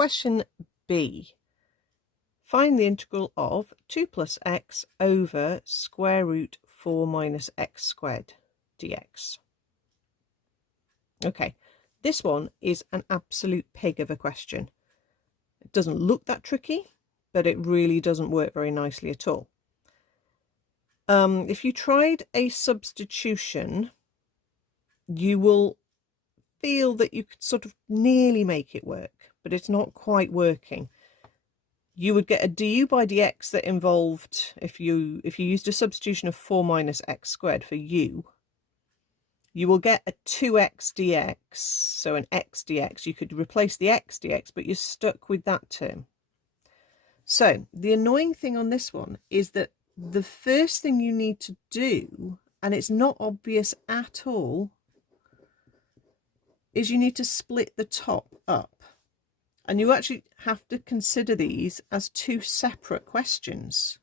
question B. Find the integral of 2 plus x over square root 4 minus x squared dx. Okay, this one is an absolute pig of a question. It doesn't look that tricky, but it really doesn't work very nicely at all. If you tried a substitution, you will feel that you could sort of nearly make it work, but it's not quite working. You would get a du by dx that involved, if you used a substitution of 4 minus x squared for u, you will get a 2x dx, so an x dx. You could replace the x dx, but you're stuck with that term. So the annoying thing on this one is that the first thing you need to do, and it's not obvious at all, is you need to split the top up. And you actually have to consider these as two separate questions.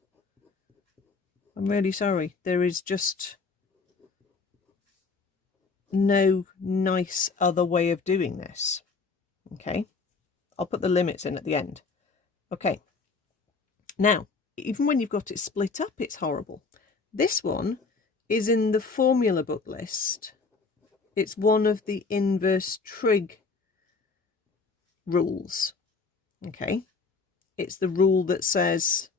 I'm really sorry. There is just no nice other way of doing this. Okay, I'll put the limits in at the end. Okay, now, even when you've got it split up, it's horrible. This one is in the formula book list. It's one of the inverse trig rules. Okay, it's the rule that says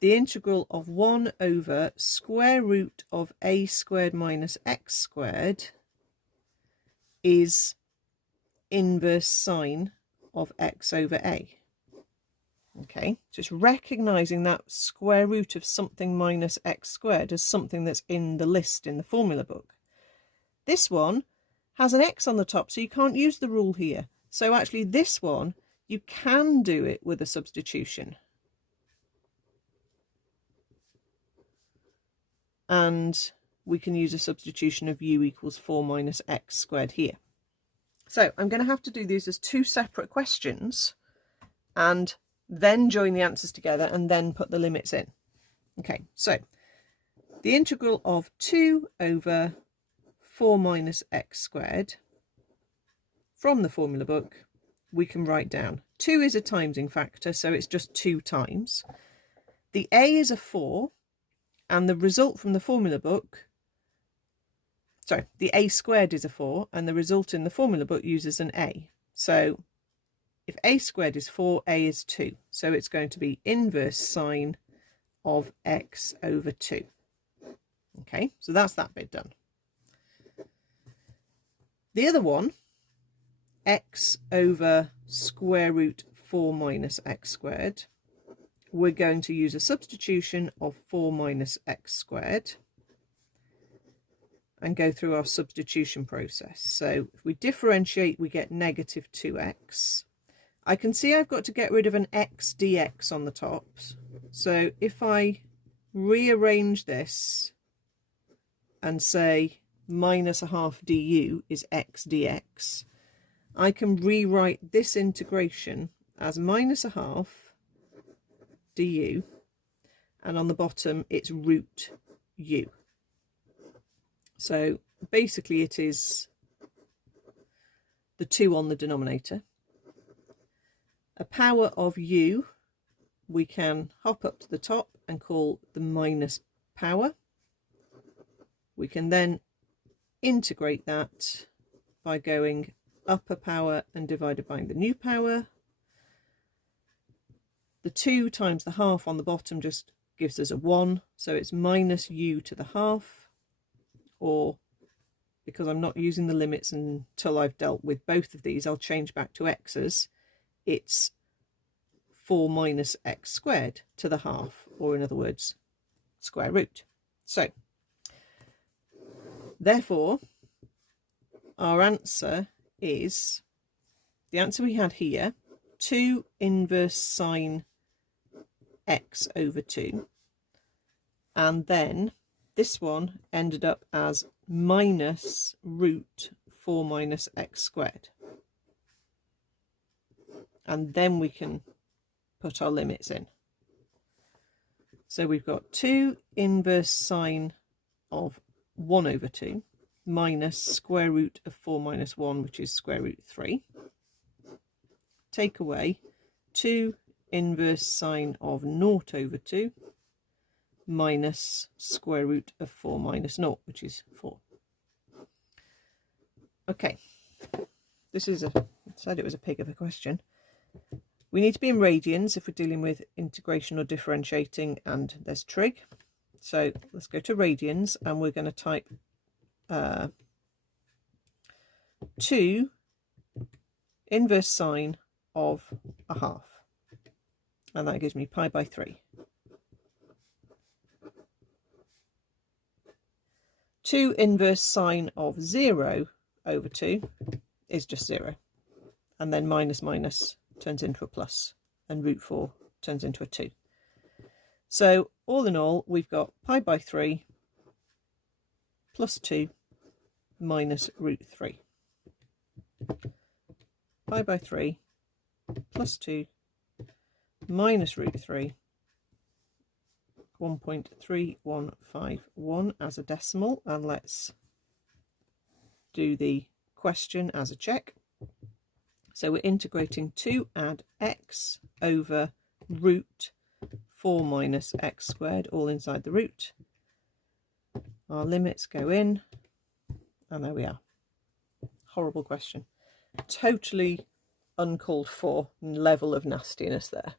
the integral of 1 over square root of a squared minus x squared is inverse sine of x over a. Okay, just recognizing that square root of something minus x squared as something that's in the list in the formula book. This one has an x on the top, so you can't use the rule here. So actually this one, you can do it with a substitution. And we can use a substitution of u equals 4 minus x squared here. So I'm going to have to do these as two separate questions and then join the answers together and then put the limits in. Okay, so the integral of 2 over 4 minus x squared from the formula book, we can write down 2 is a timesing factor, so it's just 2 times. The a is a 4, and the result from the formula book, sorry, the a squared is a 4, and the result in the formula book uses an a. So if a squared is 4, a is 2. So it's going to be inverse sine of x over 2. Okay, so that's that bit done. The other one, x over square root 4 minus x squared, we're going to use a substitution of 4 minus x squared and go through our substitution process. So if we differentiate, we get negative 2x. I can see I've got to get rid of an x dx on the top. So if I rearrange this and say minus a half du is x dx, I can rewrite this integration as minus a half du, and on the bottom it's root u. So basically it is the 2 on the denominator. A power of u we can hop up to the top and call the minus power. We can then integrate that by going upper power and divided by the new power. The 2 times the half on the bottom just gives us a 1, so it's minus u to the half, or because I'm not using the limits until I've dealt with both of these, I'll change back to x's. It's 4 minus x squared to the half, or in other words, square root. So therefore our answer is the answer we had here, 2 inverse sine x over 2, and then this one ended up as minus root 4 minus x squared, and then we can put our limits in. So we've got 2 inverse sine of 1 over 2 minus square root of 4 minus 1, which is square root 3. take away 2 inverse sine of 0/2 minus square root of 4 minus 0, which is 4. Okay, this is I said it was a pig of a question. We need to be in radians if we're dealing with integration or differentiating, and there's trig. So let's go to radians, and we're going to type 2 inverse sine of a half, and that gives me pi by 3. 2 inverse sine of 0/2 is just 0, and then minus minus turns into a plus, and root 4 turns into a 2. So all in all, we've got pi by 3 plus 2 minus root 3. Pi by 3 plus 2 minus root 3, 1.3151 as a decimal, and let's do the question as a check. So we're integrating 2 add x over root 4 minus x squared, all inside the root. Our limits go in, and there we are. Horrible question. Totally uncalled for level of nastiness there.